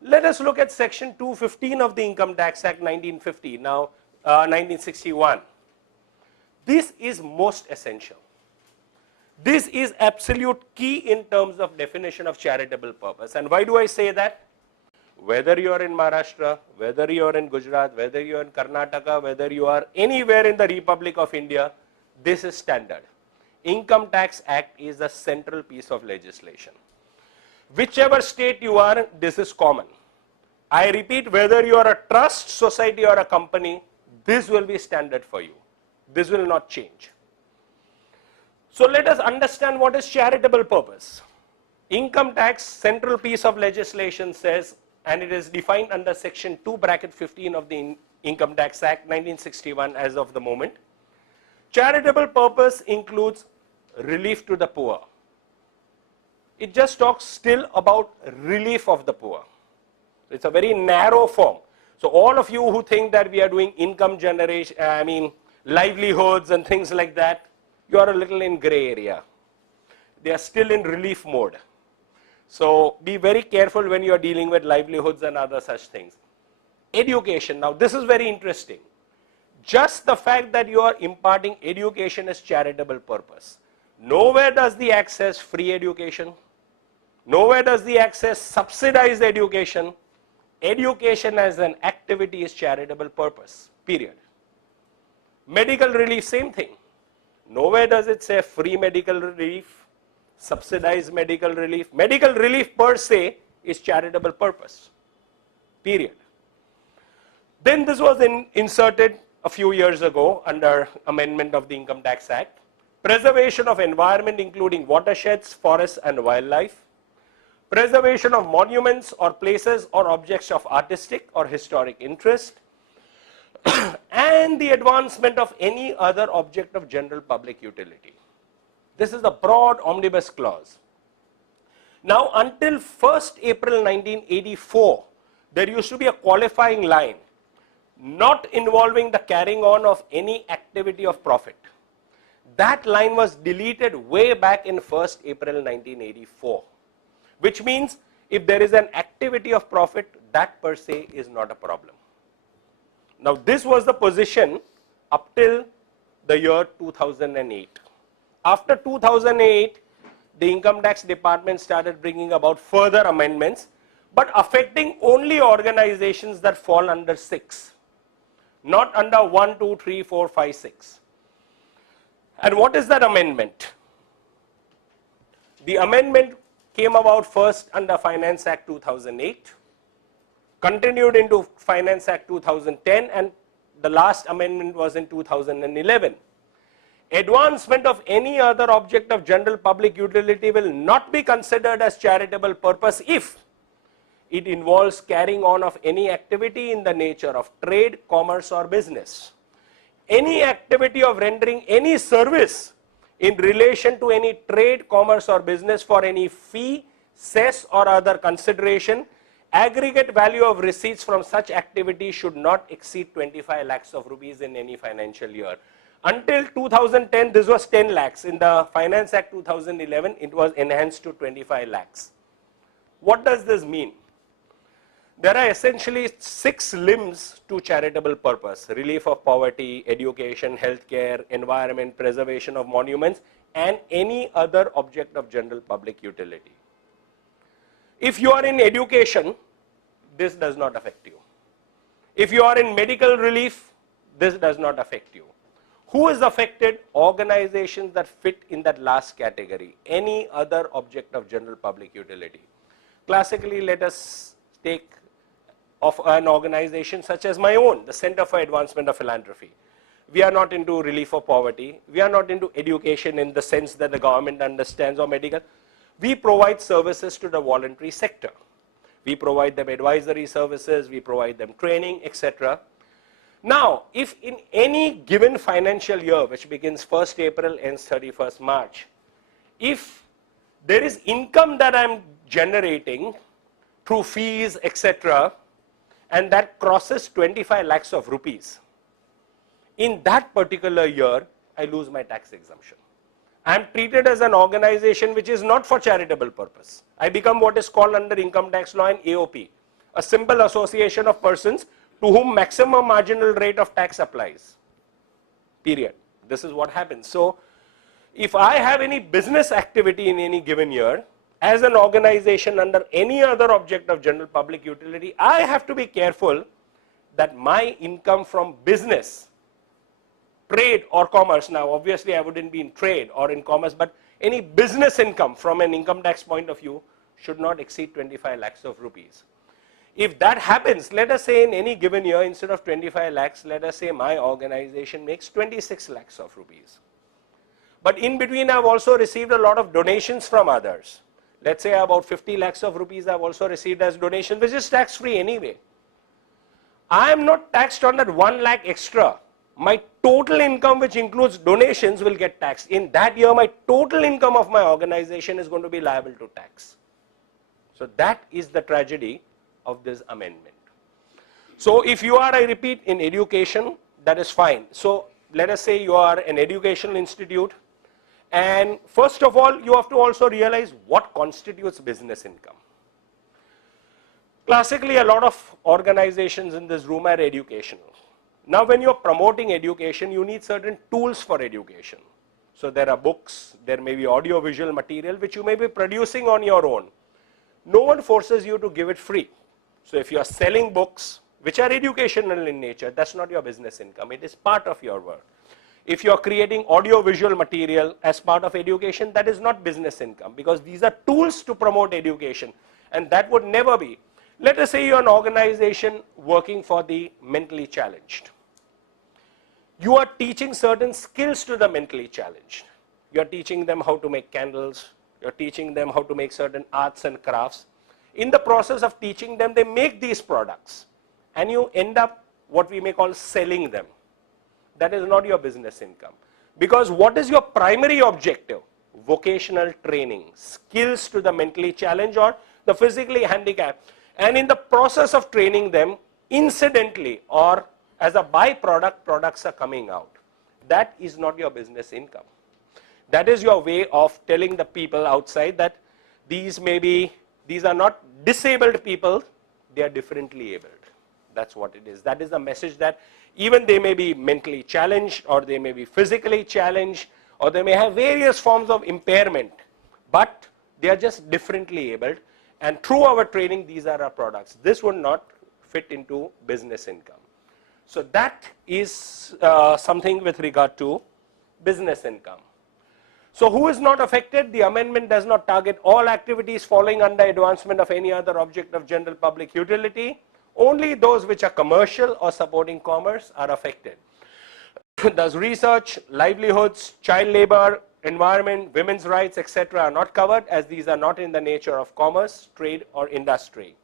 Let us look at section 215 of the Income Tax Act 1950, now 1961. This is most essential. This is absolute key in terms of definition of charitable purpose. And why do I say that? Whether you are in Maharashtra, whether you are in Gujarat, whether you are in Karnataka, whether you are anywhere in the Republic of India, this is standard. Income Tax Act is the central piece of legislation. Whichever state you are, this is common. I repeat, whether you are a trust, society or a company, this will be standard for you. This will not change. So let us understand what is charitable purpose. Income tax, central piece of legislation says, and it is defined under section 2 bracket 15 of the Income Tax Act 1961 as of the moment. Charitable purpose includes relief to the poor. It just talks still about relief of the poor. It's a very narrow form. So all of you who think that we are doing income generation, livelihoods and things like that, you are a little in gray area. They are still in relief mode. So be very careful when you are dealing with livelihoods and other such things. Education, now this is very interesting. Just the fact that you are imparting education is charitable purpose. Nowhere does the Act says free education. Nowhere does the Act says subsidized education. Education as an activity is charitable purpose, period. Medical relief, same thing. Nowhere does it say free medical relief, subsidized medical relief. Medical relief per se is charitable purpose, period. Then this was inserted a few years ago under amendment of the Income Tax Act. Preservation of environment including watersheds, forests and wildlife. Preservation of monuments or places or objects of artistic or historic interest. And the advancement of any other object of general public utility. This is the broad omnibus clause. Now until 1st April 1984, there used to be a qualifying line not involving the carrying on of any activity of profit. That line was deleted way back in 1st April 1984, which means if there is an activity of profit, that per se is not a problem. Now this was the position up till the year 2008. After 2008, the Income Tax Department started bringing about further amendments, but affecting only organizations that fall under 6, not under 1, 2, 3, 4, 5, 6. And what is that amendment? The amendment came about first under Finance Act 2008, continued into Finance Act 2010, and the last amendment was in 2011. Advancement of any other object of general public utility will not be considered as charitable purpose if it involves carrying on of any activity in the nature of trade, commerce or business. Any activity of rendering any service in relation to any trade, commerce or business for any fee, cess or other consideration. Aggregate value of receipts from such activity should not exceed 25 lakhs of rupees in any financial year. Until 2010, this was 10 lakhs. In the Finance Act 2011, it was enhanced to 25 lakhs. What does this mean? There are essentially 6 limbs to charitable purpose: relief of poverty, education, healthcare, environment, preservation of monuments, and any other object of general public utility. If you are in education, this does not affect you. If you are in medical relief, this does not affect you. Who is affected? Organizations that fit in that last category, any other object of general public utility. Classically, let us take of an organization such as my own, the Center for Advancement of Philanthropy. We are not into relief of poverty. We are not into education in the sense that the government understands, or medical. We provide services to the voluntary sector. We provide them advisory services, we provide them training, etc. Now, if in any given financial year, which begins 1st April and ends 31st March, if there is income that I am generating through fees, etc., and that crosses 25 lakhs of rupees, in that particular year, I lose my tax exemption. I am treated as an organization which is not for charitable purpose. I become what is called under income tax law an AOP, a simple association of persons to whom maximum marginal rate of tax applies. Period. This is what happens. So, if I have any business activity in any given year, as an organization under any other object of general public utility, I have to be careful that my income from business, trade or commerce, now obviously I wouldn't be in trade or in commerce, but any business income from an income tax point of view should not exceed 25 lakhs of rupees. If that happens, let us say in any given year, instead of 25 lakhs, let us say my organization makes 26 lakhs of rupees. But in between, I've also received a lot of donations from others. Let's say about 50 lakhs of rupees I've also received as donation, which is tax free anyway. I am not taxed on that 1 lakh extra. My total income, which includes donations, will get taxed. In that year, my total income of my organization is going to be liable to tax. So that is the tragedy of this amendment. So if you are, I repeat, in education, that is fine. So let us say you are an educational institute, and first of all, you have to also realize what constitutes business income. Classically, a lot of organizations in this room are educational. Now, when you're promoting education, you need certain tools for education. So there are books, there may be audio-visual material which you may be producing on your own. No one forces you to give it free. So if you are selling books which are educational in nature, that's not your business income. It is part of your work. If you are creating audio-visual material as part of education, that is not business income, because these are tools to promote education, and that would never be. Let us say you are an organization working for the mentally challenged. You are teaching certain skills to the mentally challenged. You are teaching them how to make candles. You are teaching them how to make certain arts and crafts. In the process of teaching them, they make these products, and you end up what we may call selling them. That is not your business income. Because what is your primary objective? Vocational training, skills to the mentally challenged or the physically handicapped. And in the process of training them, incidentally or as a byproduct, products are coming out. That is not your business income. That is your way of telling the people outside that these are not disabled people, they are differently abled. That's what it is. That is the message, that even they may be mentally challenged, or they may be physically challenged, or they may have various forms of impairment, but they are just differently abled, and through our training, these are our products. This would not fit into business income. So that is something with regard to business income. So who is not affected? The amendment does not target all activities falling under advancement of any other object of general public utility. Only those which are commercial or supporting commerce are affected. Thus research, livelihoods, child labor, environment, women's rights, etc. are not covered, as these are not in the nature of commerce, trade or industry.